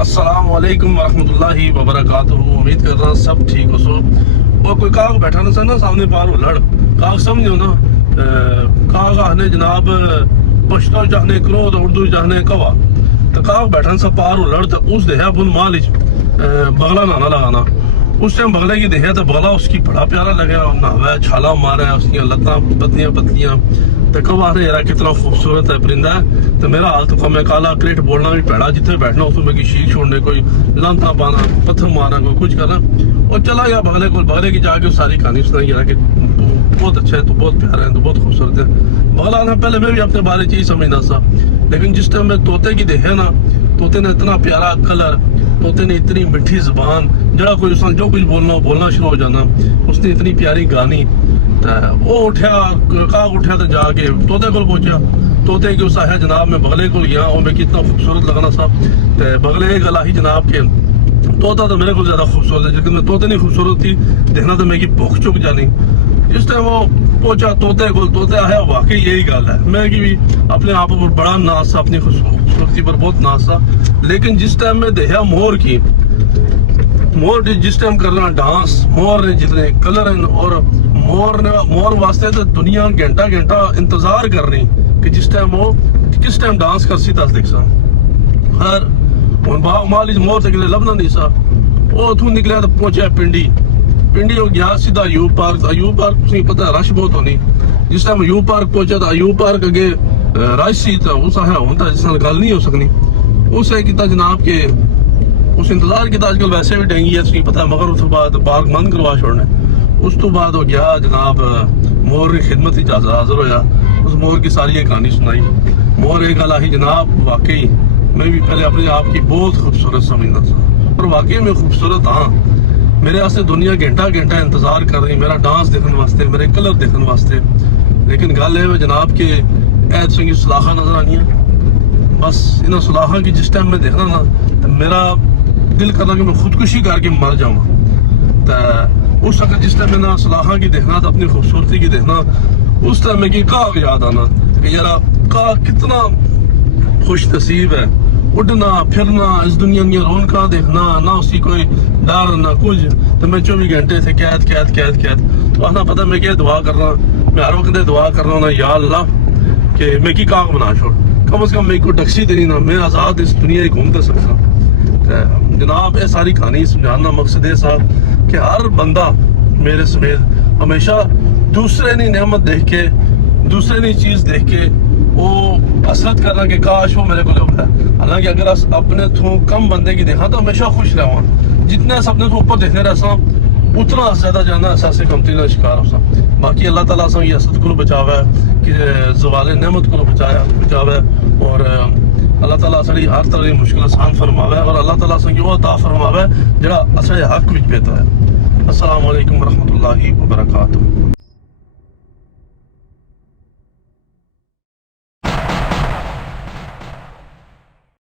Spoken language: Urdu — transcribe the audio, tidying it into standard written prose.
السلام علیکم ورحمۃ اللہ وبرکاتہ. امید کر رہا سب ٹھیک ہو. سو اور کوئی کاغ بیٹھا نہ سا نا سامنے پار ہو لڑ کاغ سمجھو نا کاغ آنے جناب پشتو چاہنے کرو تو اردو چاہنے کوا تو کاغ بیٹھا سا پار ہو لڑ تو اس دیہا بن مالج بغلا نانا لگانا. اس ٹائم بغلے کی دیہا تو بغلا اس کی بڑا پیارا لگا نہاوا چھالا مارا ہے اس کی لتاں پتلیاں پتلیاں تو کب آ رہے یار کتنا خوبصورت ہے پرندہ ہے. تو میرا حال تو میں کالا کریٹ بولنا بھی پیڑا جتنے بیٹھنا اس میں کی شیخ چھوڑنے کوئی لانتا پانا پتھر مارنا کوئی کچھ کرنا اور چلا گیا بغلے کو. بغلے کی جا کے ساری کہانی سنائی یار کہ بہت اچھا ہے تو بہت پیارا ہے تو بہت خوبصورت ہے. بغلا نا پہلے میں بھی اپنے بارے چیز سمجھنا سا لیکن جس ٹائم میں طوطے کی دیکھے نا طوطے نے اتنا پیارا کلر طوطے نے اتنی میٹھی زبان جڑا کوئی اس نے جو کچھ بولنا شروع ہو جانا اس نے اتنی پیاری گانی وہ اٹھیا کاغ اٹھیا تو جا کے طوطے کو پہنچا. طوطے کی اس ہے جناب میں بغلے کو گیا اور میں کتنا خوبصورت لگنا سا بغلے گلا ہی جناب کے طوطا تو میرے کو زیادہ خوبصورت ہے لیکن میں طوطے نہیں خوبصورت تھی دیکھنا تو میری بھوک چک جانی. جس ٹائم وہ پہنچا طوطے کو طوطے آیا واقعی یہی گل ہے میں کی بھی اپنے آپ پر بڑا ناز تھا اپنی خوبصورتی پر بہت ناز تھا. لیکن جس ٹائم میں دیکھا مور کی مور جس ٹائم کر رہا ڈانس مور نے جتنے کلر ہیں اور مور واسطے تو دنیا گھنٹہ گھنٹہ انتظار کر رہی کہ جس ٹائم وہ کس ٹائم ڈانس کر سی تاس دیکھ سا ہر مالی مور سے لبنا نہیں سا وہ اتوں نکلیا تو پہنچا پنڈی ہو گیا سیدھا ایوب پارک تھی پتہ رش بہت ہونی. جس ٹائم ایوب پارک پہنچا تو ایوب پارک اگے رش سی تو اس ہے ہوتا جس نال گل نہیں ہو سکنی اس ہے کیتا جناب کہ اس انتظار کیتا اج کل ویسے بھی ڈینگی ہے تھی پتہ مگر اس بعد پارک بند کروا چھوڑنے. اس تو بعد ہو گیا جناب مور کی خدمت ہی حاضر ہویا اس مور کی ساری یہ کہانی سنائی. مور ایک گلا ہی جناب واقعی میں بھی پہلے اپنے آپ کی بہت خوبصورت سمجھنا تھا اور واقعی میں خوبصورت ہاں. میرے واسطے دنیا گھنٹہ انتظار کر رہی میرا ڈانس دیکھنے واسطے میرے کلر دیکھنے واسطے. لیکن گل ہے جناب کہ ایت سنگی سلاخہ نظر آنی ہے بس انہاں سلاخہ کی جس ٹائم میں دیکھنا نا میرا دل کرنا کہ میں خودکشی کر کے مر جاؤں. تو اس وقت جس ٹائم میں سلاخہ کی دیکھنا تو اپنی خوبصورتی کی دیکھنا اس ٹائم میں کی کاغ یاد آنا کہ یار کاغ کتنا خوش نصیب ہے اڑنا پھرنا اس دنیا کی رونقاں دیکھنا نہ اس کی کوئی ڈر نہ کچھ. تو میں 24 گھنٹے تھے قید تو آنا پتہ میں کیا دعا کر رہا میں ہر وقت دعا کر رہا ہوں نا یا اللہ کہ میں کی کاغ بنا چھوڑ کم از کم میں کو ٹیکسی دینی نا میں آزاد اس دنیا ہی گھومتے سکتا. جناب یہ ساری کہانی سمجھانا مقصد ہے صاحب کہ ہر بندہ میرے سمیت ہمیشہ دوسرے نے نعمت دیکھ کے دوسرے نے چیز دیکھ کے وہ حسرت کرنا کہ کاش وہ میرے کو لے ہوتا ہے. حالانکہ اگر اپنے تھو کم بندے کی دیکھا تو ہمیشہ خوش رہا جتنے اپنے تو اوپر دیکھنے رہا سا اتنا زیادہ جانا احساس کمتی کا شکار ہو سا. باقی اللہ تعالیٰ سے یہ حسد کو بچاوا ہے کہ زوال نعمت کو بچاوا ہے اور اللہ تعالیٰ سے ہر طرح کی مشکل آسان فرماوا ہے اور اللہ تعالیٰ سے وہ عطا فرماوا ہے جڑا اصل حق وچ پیتا ہے. السلام علیکم ورحمۃ اللہ وبرکاتہ.